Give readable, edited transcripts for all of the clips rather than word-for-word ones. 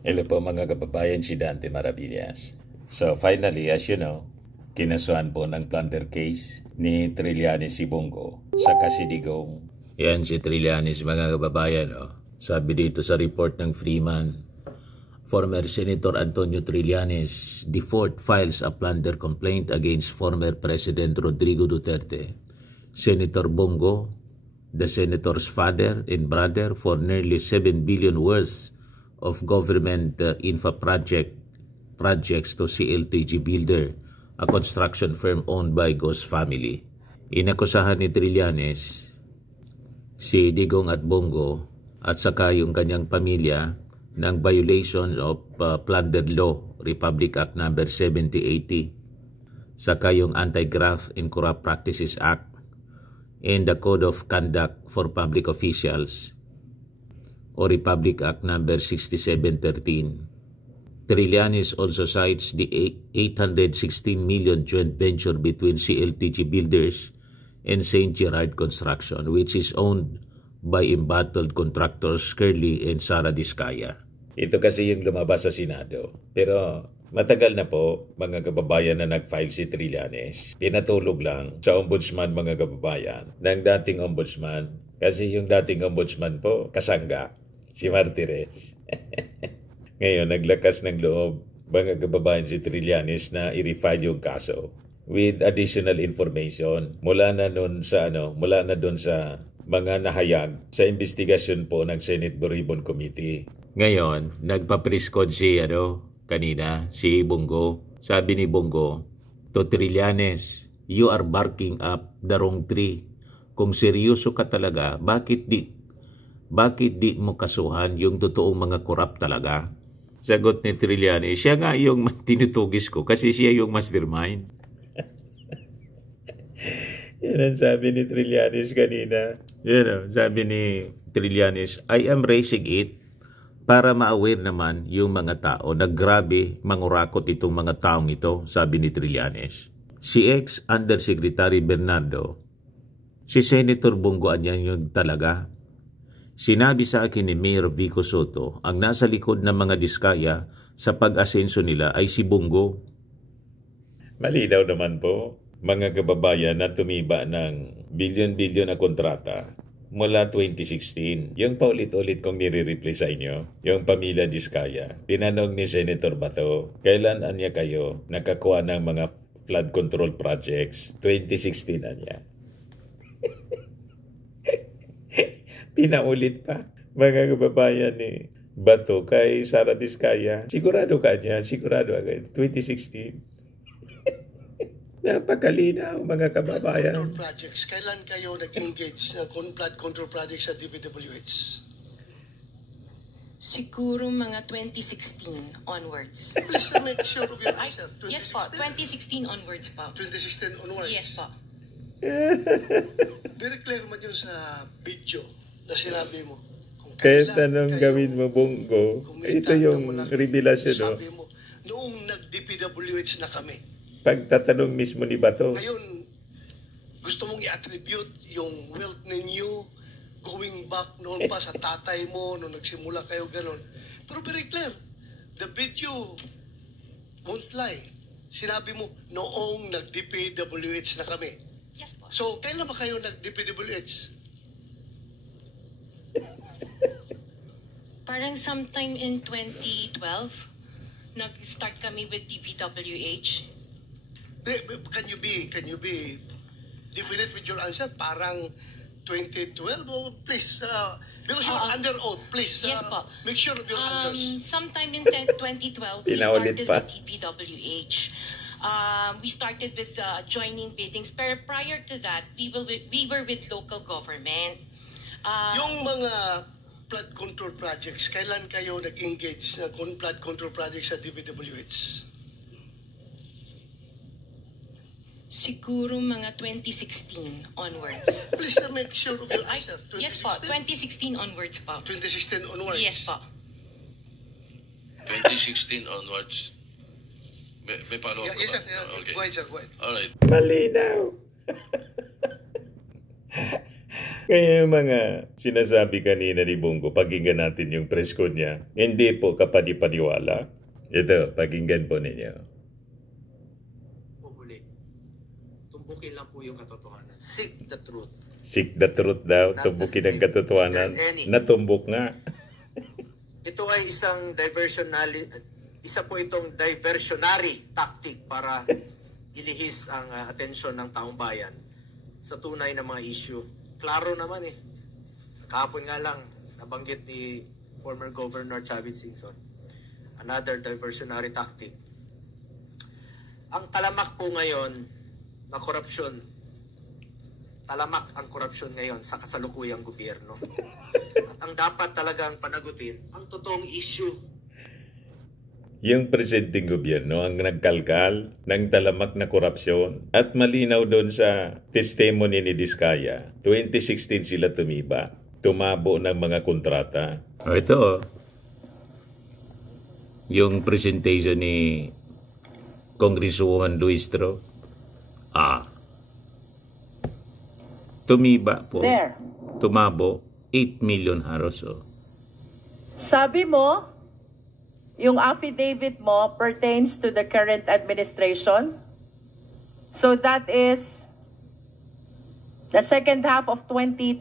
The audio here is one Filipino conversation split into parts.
Hello po mga kababayan, si Dante Maravillas. So finally, as you know, kinasuhan po ng plunder case ni Trillanes si Bongo sa Kasidigong. Yan si Trillanes mga kababayan. Oh. Sabi dito sa report ng Freeman, former Senator Antonio Trillanes, the fourth files a plunder complaint against former President Rodrigo Duterte. Senator Bongo, the senator's father and brother, for nearly 7 billion worth of government infra projects to CLTG Builder, a construction firm owned by Ghost family. Inakusahan ni Trillanes si Digong at Bongo at saka yung kanyang pamilya ng violation of plundered law, Republic Act number 7080, saka yung Anti-Graft and Corrupt Practices Act and the Code of Conduct for Public Officials, o Republic Act number 6713. Trillanes also cites the 816 million joint venture between CLTG Builders and St. Gerard Construction, which is owned by embattled contractors Curly and Sara Diskaya. Ito kasi yung lumabas sa Senado. Pero matagal na po mga kababayan na nag-file si Trillanes. Pinatulog lang sa ombudsman mga kababayan ng dating ombudsman. Kasi yung dating ombudsman po, kasangga, si Martires. Ngayon, naglakas ng loob mga kababayan si Trillanes na i-refile yung kaso with additional information mula na doon sa mga nahayag sa investigasyon po ng Senate Blue Ribbon Committee. Ngayon, nagpa-prescode kanina, si Bongo. Sabi ni Bongo, to Trillanes, you are barking up the wrong tree. Kung seryoso ka talaga, bakit di mo kasuhan yung totoong mga korap talaga? Sagot ni Trillanes, siya nga yung tinutugis ko kasi siya yung mastermind. Yan ang sabi ni Trillanes kanina. Sabi ni Trillanes, I am raising it para ma-aware naman yung mga tao na grabe mangurakot itong mga taong ito, sabi ni Trillanes. Si ex-Undersecretary Bernardo, si Senator Bongo Anyan yung talaga. Sinabi sa akin ni Mayor Vico Soto, ang nasa likod ng mga diskaya sa pag-asenso nila ay si Bongo. Malinaw naman po, mga kababayan, na tumiba ng bilyon-bilyon na kontrata mula 2016. Yung paulit-ulit kong nire-replay sa inyo, yung pamilya Diskaya. Tinanong ni Senator Bato, kailan anya kayo nakakuha ng mga flood control projects? 2016 anya. Pinaulit pa, mga kababayan ni Bato kay Sara Diskaya. Sigurado ka niya, sigurado agad. 2016. Napakalinaw, mga kababayan. Control projects, kailan kayo nag-engage sa flood control projects sa DPWH? Siguro mga 2016 onwards. Please make sure of your answer. Yes po, 2016 onwards po. 2016 onwards? Yes po. Very clear man yun sa video na sinabi mo. Kahit anong gawin mo, Bongo, ito yung revelasyon. Sabi mo, noong nag-DPWH na kami. Pagtatanong mismo ni Bato. Ngayon, gusto mong i-attribute yung wealth ninyo going back noon pa sa tatay mo, nung nagsimula kayo ganon. Pero very clear, the video won't lie. Sinabi mo, noong nag-DPWH na kami. Yes po. So, kailan ba kayo nag-DPWH? Parang sometime in 2012, nag-start kami with DPWH. Can you be definite with your answer? Parang 2012? Oh, please, because you're under oath, please. Yes po. Make sure of your answers. Sometime in 2012, we started with DPWH. We started with joining biddings. Pero prior to that, we were with local government. Yung mga flood control projects, kailan kayo nag-engage sa flood control projects sa DPWH? Siguro mga 2016 onwards. Please make sure of your answer. Yes po, 2016 onwards po. 2016 onwards? Yes po. 2016 onwards. May follow-up Yes, ka sir. ba? Yeah, Okay. go ahead, sir. Go ahead. Alright. Malinaw. Kaya yung mga sinasabi kanina ni Bongo, pakinggan natin yung press con niya. Hindi po kapani-paniwala. Ito, pakinggan po ninyo. Huli, tumbukin lang po yung katotohanan. Seek the truth. Seek the truth daw, tumbukin ang katotohanan. Natumbok nga. Ito ay isa po itong diversionary tactic para ilihis ang atensyon ng taong bayan sa tunay na mga issue. Klaro naman eh. Kahapon nga lang, nabanggit ni former Governor Chavez Singson. Another diversionary tactic. Ang talamak po ngayon na korupsyon, talamak ang korupsyon ngayon sa kasalukuyang gobyerno. At ang dapat talagang panagutin, ang totoong issue. Yung presiding gobyerno ang nagkalkal ng talamak na korupsyon at malinaw doon sa testimony ni Diskaya. 2016 sila tumabo ng mga kontrata. Ito, yung presentation ni Congresswoman Luistro. Tumiba po. There. Tumabo 8 million haros. Sabi mo, yung affidavit mo pertains to the current administration. So that is the second half of 2022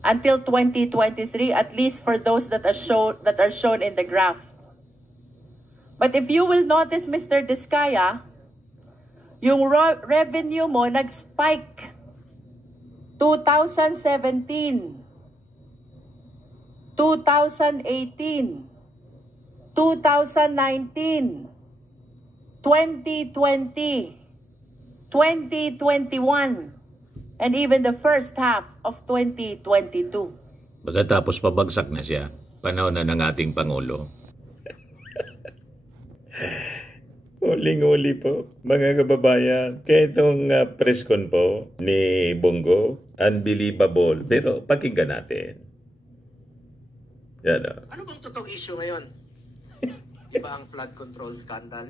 until 2023, at least for those that are shown in the graph. But if you will notice, Mr. Diskaya, yung revenue mo nag-spike 2017, 2018, 2019, 2020, 2021, and even the first half of 2022. Pagkatapos pabagsak na siya, panahon na ng ating Pangulo. Huling-huli po, mga kababayan. Kaya itong press con po ni Bongo, unbelievable. Pero pakinggan natin. Yan o. Ano bang totoong issue ngayon? Iba ang flood control scandal?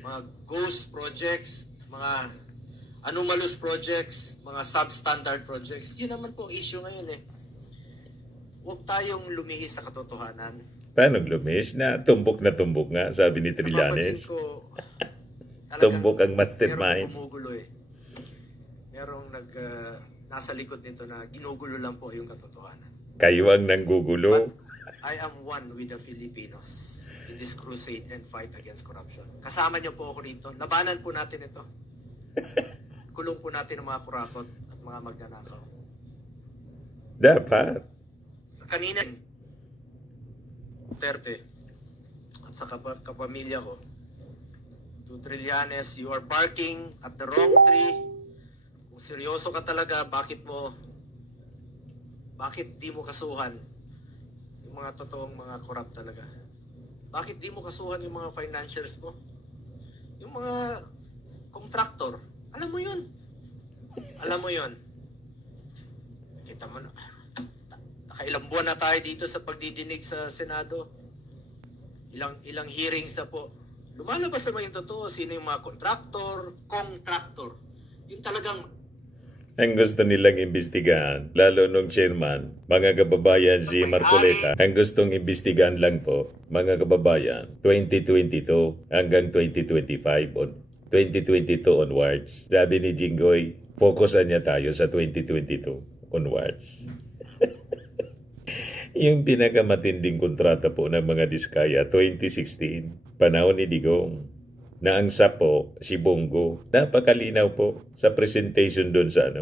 Mga ghost projects, mga anomalous projects, mga substandard projects. Yun naman po ang issue ngayon eh. Huwag tayong lumihis sa katotohanan. Paano lumihis na? Tumbok nga, sabi ni Trillanes. Napapansin ko, Tumbok ang mastermind. Merong gumugulo eh. Merong nasa likod nito na ginugulo lang po yung katotohanan. Kayo ang nanggugulo. But I am one with the Filipinos in this crusade and fight against corruption. Kasama niyo po ako rito. Labanan po natin ito. Kulong po natin ang mga kurakot at mga magnanakaw. Dapat. Sa kanina, Duterte at sa kapamilya ko, to Trillanes, you are barking at the wrong tree. Kung seryoso ka talaga, bakit di mo kasuhan yung mga totoong mga corrupt talaga? Bakit di mo kasuhan yung mga financiers mo? Yung mga contractor, alam mo yun. Kita mo na, nakailang buwan na tayo dito sa pagdidinig sa Senado. Ilang hearings na po. Lumalabas naman yung totoo, sino yung mga contractor. Yung talagang Ang gusto nilang imbestigahan, lalo nung chairman, mga kababayan si Marcoleta, ang gustong imbestigahan lang po, mga kababayan, 2022 hanggang 2022 onwards. Sabi ni Jinggoy, focusan niya tayo sa 2022 onwards. Yung pinakamatinding kontrata po ng mga Diskaya, 2016, panahon ni Digong, na ang sapo, si Bongo, napakalinaw po sa presentation doon sa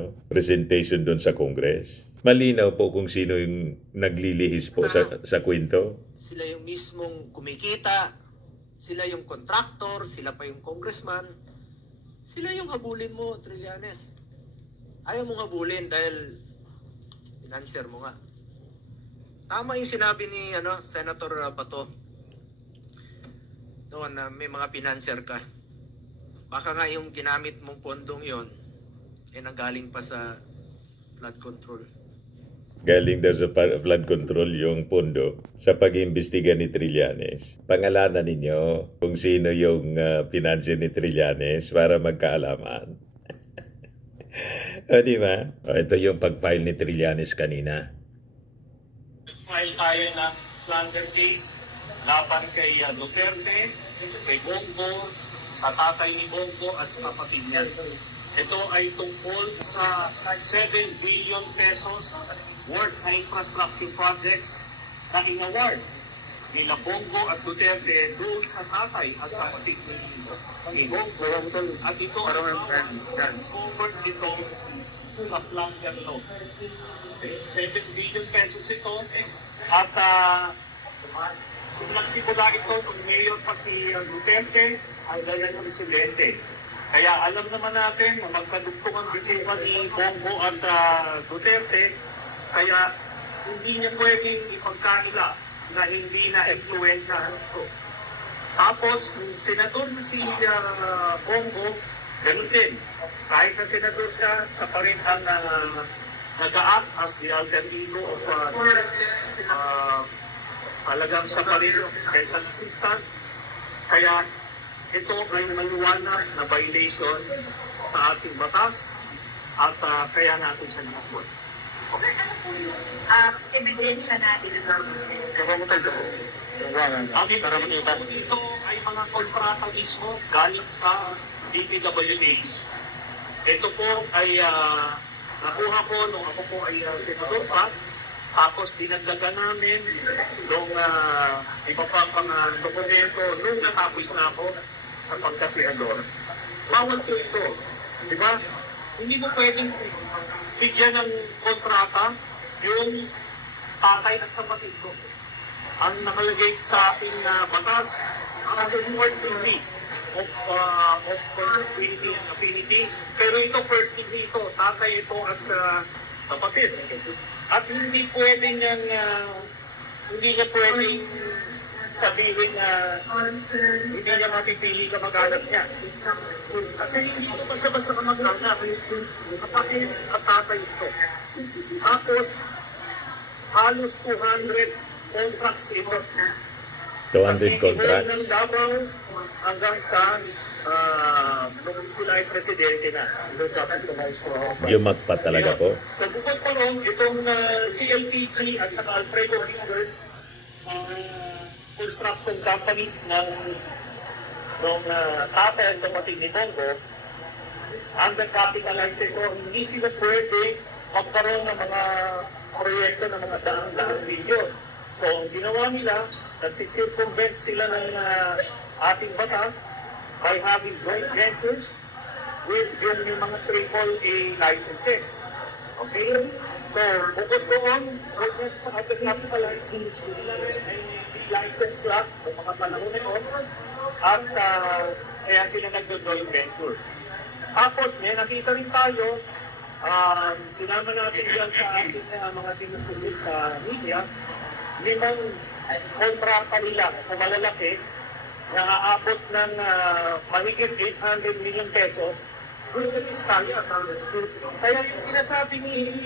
Congress. Malinaw po kung sino yung naglilihis po sa kwento. Sila yung mismong kumikita, sila yung contractor, sila pa yung congressman. Sila yung habulin mo, Trillanes. Ayaw mong habulin dahil financier mo nga. Tama yung sinabi ni Senator Bato doon na may mga financier ka. Baka nga yung ginamit mong pondong yon nanggaling pa sa flood control. Galing daw sa flood control yung pondo sa pag-imbestiga ni Trillanes. Pangalanan ninyo kung sino yung financier ni Trillanes para magkaalaman. O, di ba? O, ito yung pag-file ni Trillanes kanina. File tayo ng plunder case laban kay Duterte, kay Bongo, sa tatay ni Bongo at sa kapatid niya. Ito ay tungkol sa 7 billion pesos worth sa infrastructure projects na in-award nila Bongo at Duterte doon sa tatay at kapatid ni Bongo. At ito ang covered ito sa plunder law. 7 billion pesos ito at nagsimula ito nung mayor pa si Duterte ay dahil ng presidente. Kaya alam naman natin na magkadugtong ang bitukan ni Bongo at Duterte, kaya hindi niya pwedeng ipagkaila na hindi na-influensyahan ito. Tapos, yung senador na si Bongo, ganun din. Kahit na senador siya, siya pa rin ang nag-a-act as the alter ego of talagang siya pa rin special assistant. Kaya ito ay maliwanag na violation sa ating batas at kaya natin siya nakapot. Sir, ano po yung ebidensya natin? Ang ebidensya dito ay mga kontrata mismo galing sa DPWH. Ito po ay nakuha ko nung ako po ay senador pa. Tapos dinagdagan namin nung iba pa pang dokumento nung natapos na ako sa pagkasenador. Bawal po ito. Diba? Hindi mo pwedeng bigyan ng kontrata yung tatay at kapatid ko. Ang nakalagay sa ating batas, ang word degree of consanguinity and affinity. Pero ito first degree ito. Tatay ito at kapatid. At hindi pwedeng hindi niya pwedeng sabihin na hindi niya mapipili kamag-anak niya. Kasi hindi ito basta-basta kamag-anak. Kapatid at tatay ito. Tapos, halos 200 contracts ito. 200 contracts. Sa ng Davao hanggang sa nung sila ay presidente na. Yumak pa talaga po. So bukod pa ron, itong CLTG at saka Alfredo Builders, construction companies ng tatay at kapatid ni Bongo, undercapitalized ito, hindi sila pwede magkaroon ng mga proyekto ng mga daang bilyon. So ang ginawa nila, nagsisircumvent sila ng ating batas by having joint ventures which yung mga AAA licenses. Okay? So, bukod doon, bukod sa undercapitalized, sila ay license lang ng mga panahon na yun at kaya sila nag-joint venture. Tapos, may nakita rin tayo, sinama natin yan sa ating mga tinusulit sa media, 5 kontrata nila o malalaki na aabot ng mahigit 800 million pesos kung nag-istaya. Kaya yung sinasabi ni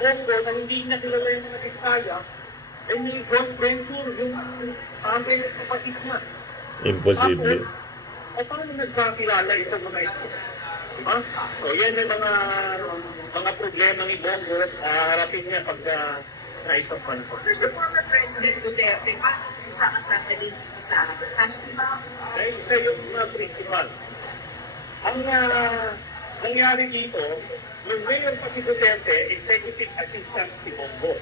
Bongo na hindi na kilala yung nag-istaya, ay may joint venture yung aming kapatid niya. Imposible. Tapos, paano nagkakilala itong mga ito? Diba? So yan yung mga problema ni Bongo at harapin niya pag naisap pa na po. Sir, sa former President Duterte, paano kasama din sa hospital? Okay, isa yung principal. Ang nangyari dito, yung mayor pa si Duterte, executive assistant si Bongo.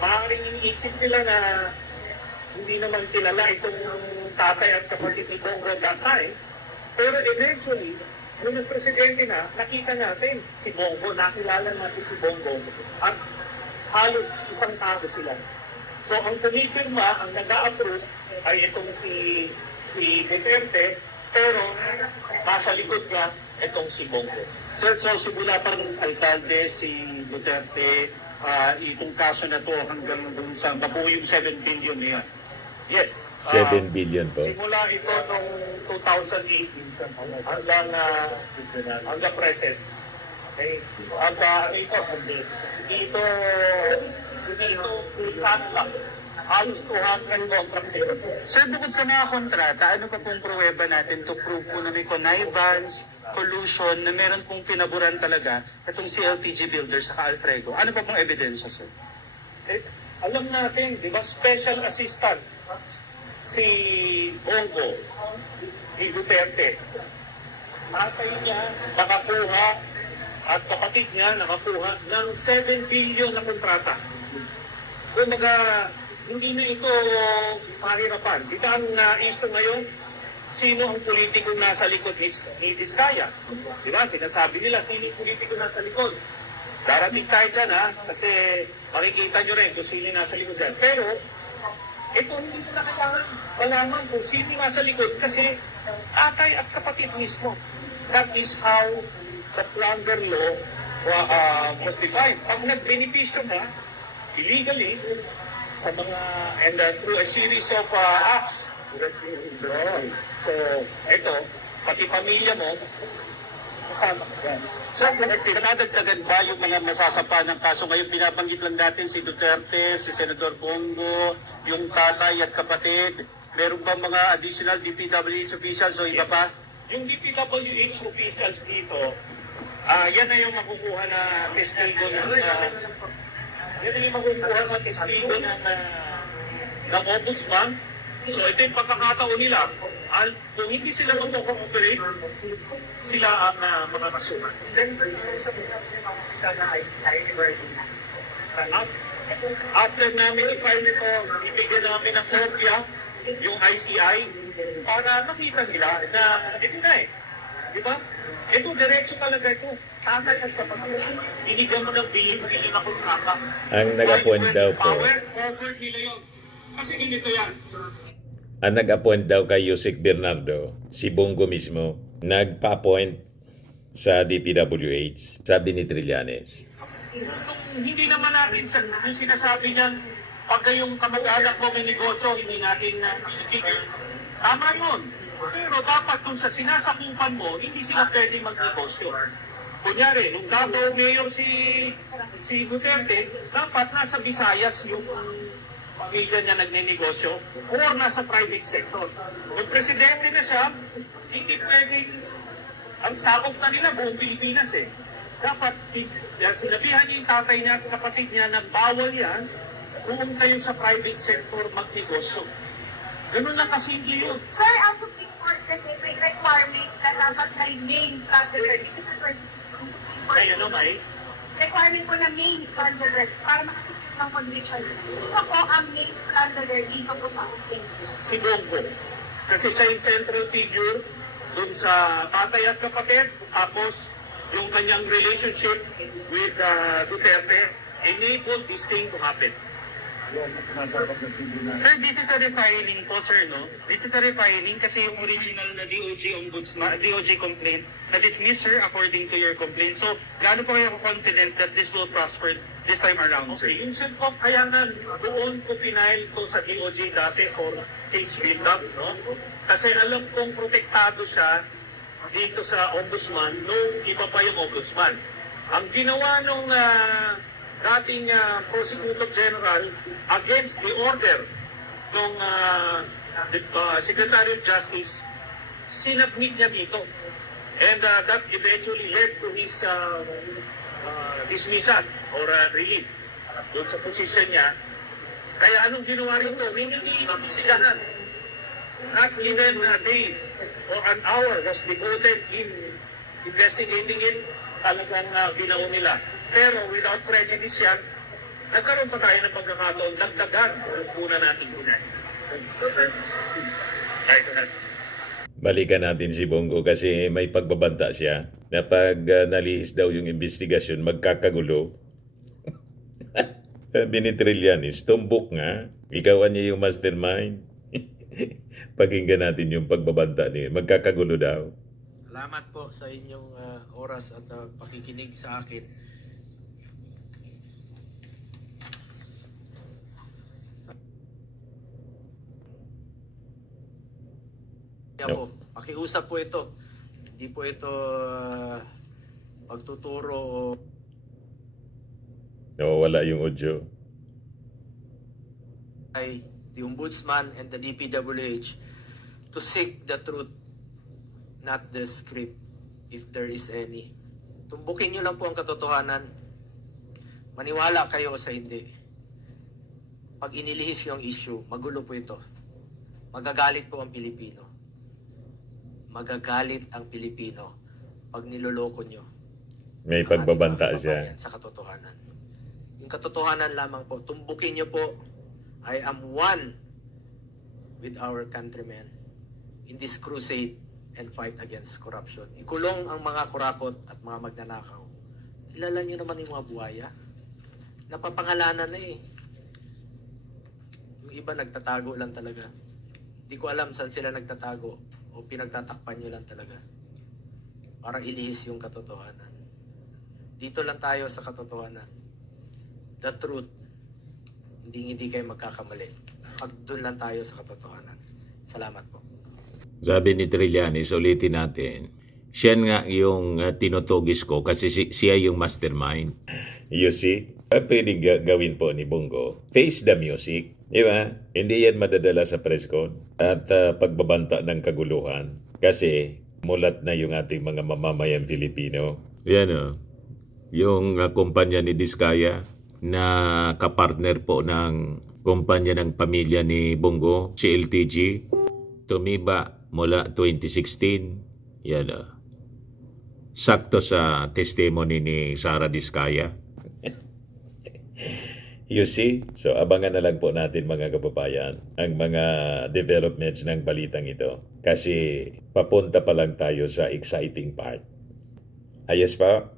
Maaaring iniisip nila na hindi naman kilala itong tatay at kapatid ni Bongo that time. Pero eventually, nung nag-presidente na, nakita natin si Bongo, nakilala natin si Bongo. At halos isang tao sila. So ang pumipirma, ang nag-a-approve ay itong si Duterte, pero nasa likod niya itong si Bongo. Sir, so simula pa ng alkalde si Duterte, itong kaso na to hanggang dun sa mabuo yung 7 billion niya. Yes. 7 billion po. Simula ito noong 2018 hanggang present. Okay. At ito sana lang. Halos 200 contracts ito. Sir, bukod sa mga kontrata, ano pa pong pruweba natin to prove po na may connivance collusion na meron pong pinaburan talaga itong CLTG Builders sa Alfredo. Ano pa pong ebidensya, sir? Alam natin, di ba, special assistant si Bongo ni Duterte. Tatay niya nakakuha at kapatid niya nakakuha ng 7 billion na kontrata. Kumbaga, hindi na ito mahirapan. Di ba ang issue ngayon, sino ang politikong nasa likod ni Diskaya? Di ba? Sinasabi nila, sino yung politikong nasa likod? Darating tayo dyan, ha? Kasi makikita nyo rin kung sino yung nasa likod dyan. Pero, ito hindi ko na kailangan malaman kung sino yung nasa likod kasi atay at kapatid mismo. That is how the plunder law was defined. Pag nagbenepisyo ka, illegally, sa mga, and through a series of acts, so, ito, pati pamilya mo, kasama ka. So, pinadagdagan ba yung mga masasapa ng kaso? Ngayon binabanggit lang natin si Duterte, si Senador Bongo, yung tatay at kapatid. Meron ba mga additional DPWH officials o iba pa? Yung DPWH officials dito, yan na yung makukuha na testigo ng ombudsman. So ito yung pagkakataon nila. Kung hindi sila mag-cooperate, sila ang mga kasuhan. After namin i-file ito, ibigyan namin ng kopya, yung ICI, para makita nila na ito na eh. Diba? Ito, diretso talaga ito. Tatay at kapatid. Binigyan mo ng bilin na kontrata. Ang nag-appoint daw po. Covered nila yun. Kasi ganito yan. Ang nag-appoint daw kay Yusek Bernardo, si Bongo mismo, nagpa-appoint sa DPWH, sabi ni Trillanes. Hindi naman natin yung sinasabi niyan, pag yung kamag-anak mo may negosyo, hindi natin pinipigil. Tama yun. Pero dapat dun sa sinasakupan mo, hindi sila pwede mag-negosyo. Kunyari, nung Davao Mayor si Duterte, dapat nasa Visayas yung pamilya niya nagne-negosyo or nasa private sector. Kung presidente na siya, hindi pwede, ang sakop na nila buong Pilipinas eh. Dapat, sinabihan niya yung tatay niya at kapatid niya na bawal yan, kung kayo sa private sector magnegosyo. Ganun lang kasimple yun. Sir, ang Supreme Court kasi may requirement na dapat may main plunderer. This is a 26 Supreme Court. Ay, ano may? Requirement po na main plunderer para makasipin ng conviction. Sino po ang main plunderer dito po sa akin? Si Bongo. Kasi siya yung central figure dun sa tatay at kapatid. Tapos, yung kanyang relationship with Duterte enabled this thing to happen. Sir, this is a refiling po, sir, no? This is a refiling kasi yung original na DOJ complaint na-dismiss, sir, according to your complaint. So, gaano po kayo confident that this will prosper this time around, sir? Okay, yung po, kaya nga doon ko final to sa DOJ dati for case build-up, no? Kasi alam kong protektado siya dito sa ombudsman nung iba pa yung ombudsman. Ang ginawa nung dating Prosecutor General against the order ng Secretary of Justice, sinabmit niya dito. And that eventually led to his dismissal or relief doon sa position niya. Kaya anong ginawa rito? Hindi inimbisigahan. Not even a day or an hour was devoted in investigating it. Talagang binao nila. Pero without prejudice yan, nagkaroon pa tayo ng pagkakataon, dagdagan kung muna natin kunahin. Balikan natin si Bongo kasi may pagbabanta siya na pag nalihis daw yung investigasyon, magkakagulo. Sabi ni Trillanes, tumbok nga. Ikawan niya yung mastermind. Pakinggan natin yung pagbabanta niya. Magkakagulo daw. Salamat po sa inyong oras at pakikinig sa akin. Po, pakiusap po ito. Hindi po ito pagtuturo o wala yung audio. Ay the Ombudsman and the DPWH to seek the truth, not the script. if there is any. Tumbukin nyo lang po ang katotohanan. Maniwala kayo sa hindi. Pag inilihis yung issue, magulo po ito. Magagalit po ang Pilipino. Magagalit ang Pilipino pag niloloko nyo. May pagbabanta siya. Sa katotohanan. Yung katotohanan lamang po, tumbukin nyo po, I am one with our countrymen in this crusade and fight against corruption. Ikulong ang mga kurakot at mga magnanakaw. Kilala nyo naman yung mga buhaya. Napapangalanan na eh. Yung iba nagtatago lang talaga. Hindi ko alam saan sila nagtatago o pinagtatakpan nyo lang talaga para ilihis yung katotohanan. Dito lang tayo sa katotohanan. The truth. Hindi kayo magkakamali. Pag doon lang tayo sa katotohanan. Salamat po. Sabi ni Trillanes, ulitin natin, siya nga yung tinutugis ko kasi siya yung mastermind. You see? Pwedeng gawin po ni Bongo. Face the music. Diba? Hindi yan madadala sa press con at pagbabanta ng kaguluhan. Kasi mulat na yung ating mga mamamayang Filipino. Yan o. Yung kumpanya ni Diskaya na kapartner po ng kumpanya ng pamilya ni Bongo, si LTG, tumiba mula 2016. Yan o. Sakto sa testimony ni Sara Diskaya. You see? So abangan na lang po natin mga kababayan ang mga developments ng balitang ito. Kasi papunta pa lang tayo sa exciting part. Ayos pa?